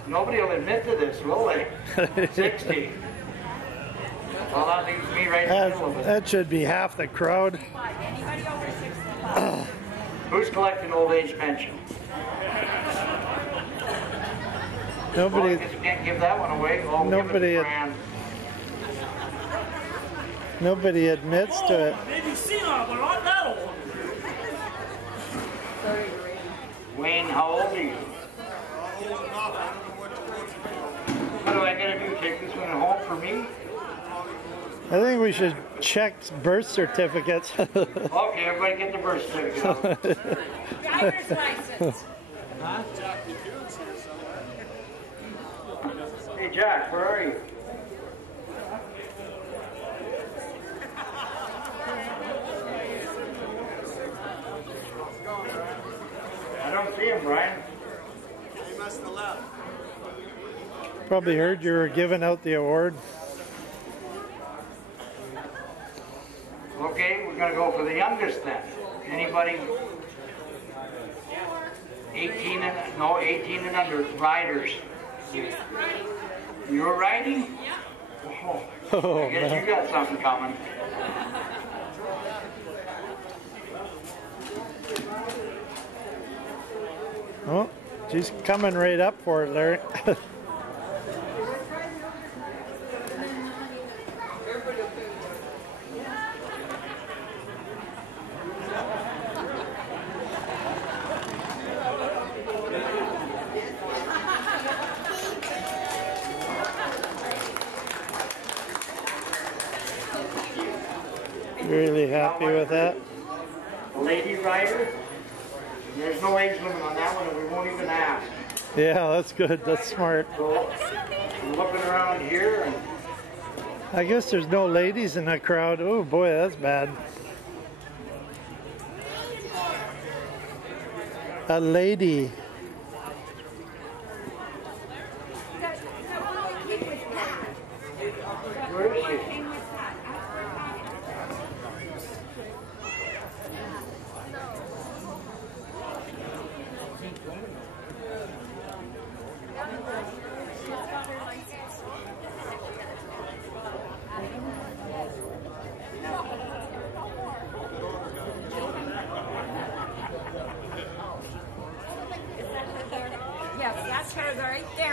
Nobody will admit to this, will they? 60. Well, that leaves me right in the middle of it. That should be half the crowd. Anybody over 65? Who's collecting old age pension? Well, I Nobody. guess you can't give that one away. Oh, Nobody- give it to Fran. Nobody admits to it. Maybe senile, but not that old. Wayne, how old are you? What do I gotta do? Take this one home for me? I think we should check birth certificates. Okay, everybody get the birth certificate out. Driver's license. Huh? Hey Jack, where are you? I don't see him, Brian. He must have left. Probably heard you were giving out the award. Okay, we're gonna go for the youngest then. Anybody? 18 and under, riders. You were riding? Oh, Oh, I guess man. you got something coming. Oh, she's coming right up for it, Larry. Really happy with that. A lady rider? There's no age limit on that one, and we won't even ask. Yeah, that's good. That's smart. So, I'm looking around here, and I guess there's no ladies in that crowd. Oh boy, that's bad. A lady. where is she?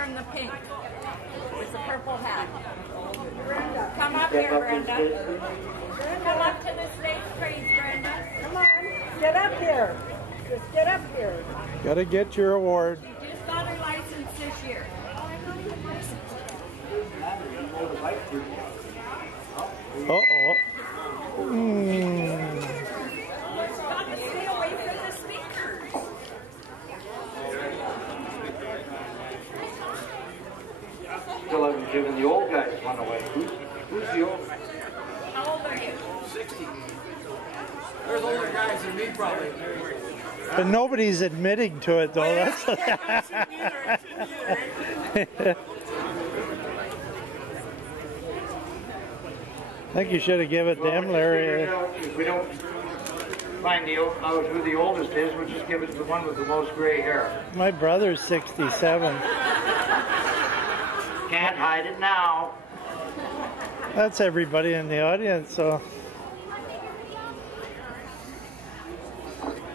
wearing the pink. It's a purple hat. Brenda. Come up here, Brenda. Come up to the stage, please, Brenda. Come on, get up here. Just get up here. Gotta get your award. She just got her license this year. Uh-oh. Got to stay away from the speakers. Still haven't given the old guys one away. Who's the old? How old are you? 60. There's older guys than me, probably. But nobody's admitting to it, though. That's I think you should have given it to him, Larry. If we don't find out who the oldest is, we'll just give it to the one with the most gray hair. My brother's 67. Can't hide it now. That's everybody in the audience, so.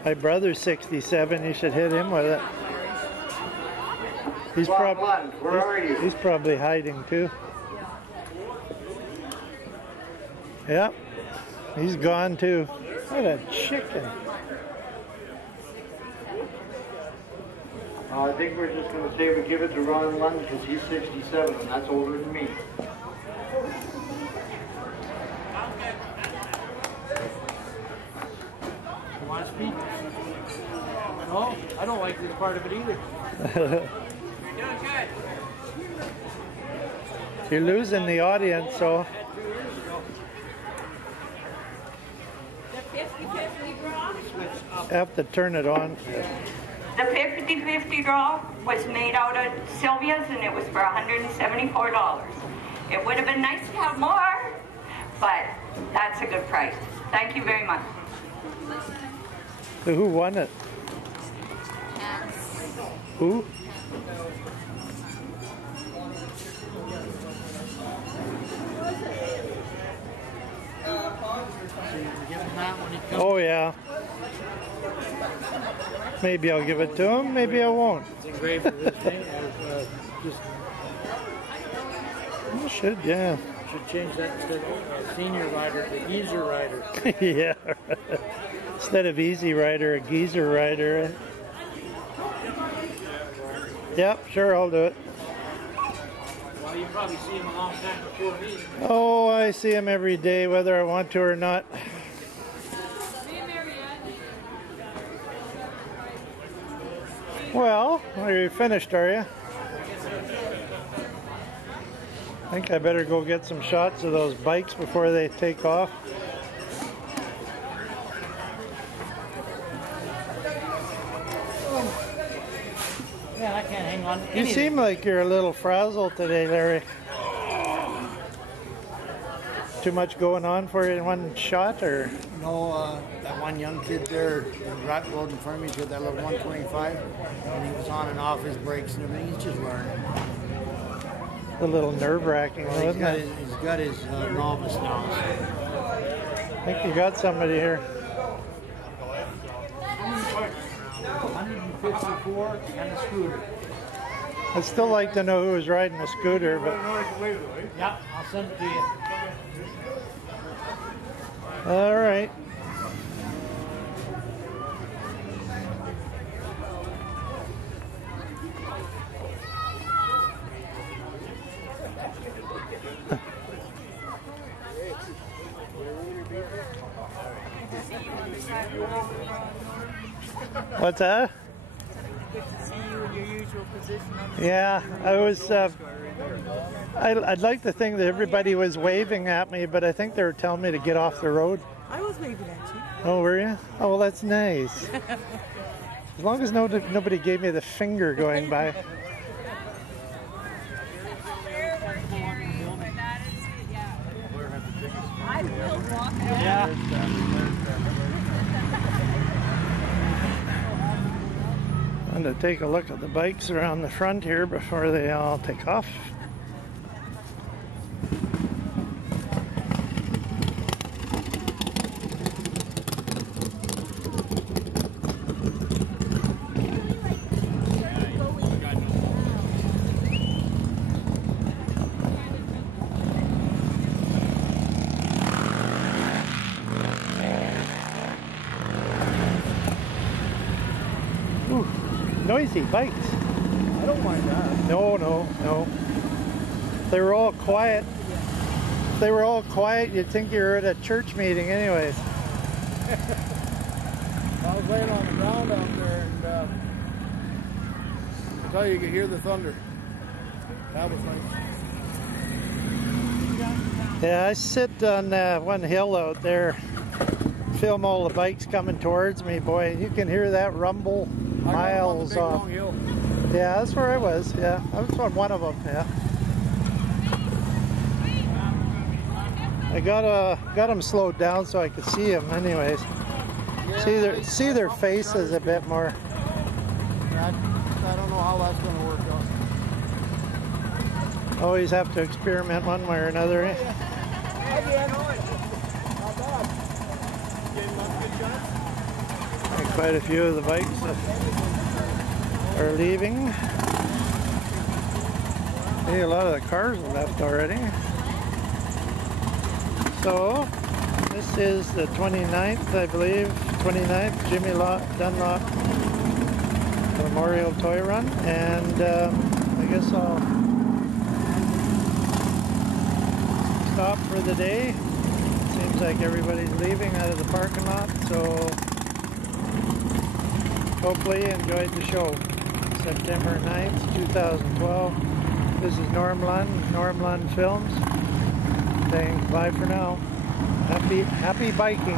My brother's 67. You should hit him with it. He's Where are you? He's probably hiding too. Yep, he's gone too. What a chicken! I think we're just going to say we give it to Ron Lund because he's 67 and that's older than me. You want to speak? No, I don't like this part of it either. You're doing good. You're losing the audience, so. The 50-50 draw? Have to turn it on. The 50-50 draw was made out of Sylvia's and it was for $174. It would have been nice to have more, but that's a good price. Thank you very much. So who won it? Who? Oh yeah. Maybe I'll give it to him, maybe I won't. It's engraved with his name. You should, yeah. Should change that instead of senior rider to geezer rider. Yeah. Instead of easy rider, a geezer rider. Yep, sure, I'll do it. Well, you probably see him a long time before me. Oh, I see him every day, whether I want to or not. Well, you're finished, are you? I think I better go get some shots of those bikes before they take off. Yeah, I can't hang on to You anything. seem like you're a little frazzled today, Larry. Too much going on for you in one shot, or? No, that one young kid there, the rat road in front of me, he's got that little 125, and he was on and off his brakes and everything. He's just learning. A little nerve-wracking, Well, isn't it? he's got his novice now. So. I think you got somebody here. 154 and a scooter. I'd still like to know who was riding the scooter, but Yep, I'll send it to you. all right. What's that? Good to see you in your usual position. Yeah, I was. I'd like to think that everybody was waving at me, but I think they were telling me to get off the road. I was waving at you. Oh, were you? Oh, well, that's nice. As long as nobody gave me the finger going by. I will walk out. Yeah. I'm going to take a look at the bikes around the front here before they all take off. noisy bikes. I don't mind that. No, no, no. They were all quiet. If they were all quiet, you'd think you were at a church meeting anyways. I was laying on the ground out there, and I tell you could hear the thunder. That was nice. Yeah, I sit on one hill out there, film all the bikes coming towards me. Boy, you can hear that rumble miles off. Hill. Yeah, that's where I was. Yeah, I was on one of them. Yeah, I got them slowed down so I could see them. Anyways, Yeah, see their faces a bit more. I don't know how that's going to work out. Always have to experiment one way or another. Eh? Quite a few of the bikes are leaving. Hey, a lot of the cars are left already. So, this is the 29th, I believe, 29th Jimmy Dunlop Memorial Toy Run, and I guess I'll stop for the day. Seems like everybody's leaving out of the parking lot, so hopefully you enjoyed the show. September 9th, 2012. This is Norm Lund Films, saying bye for now. Happy biking.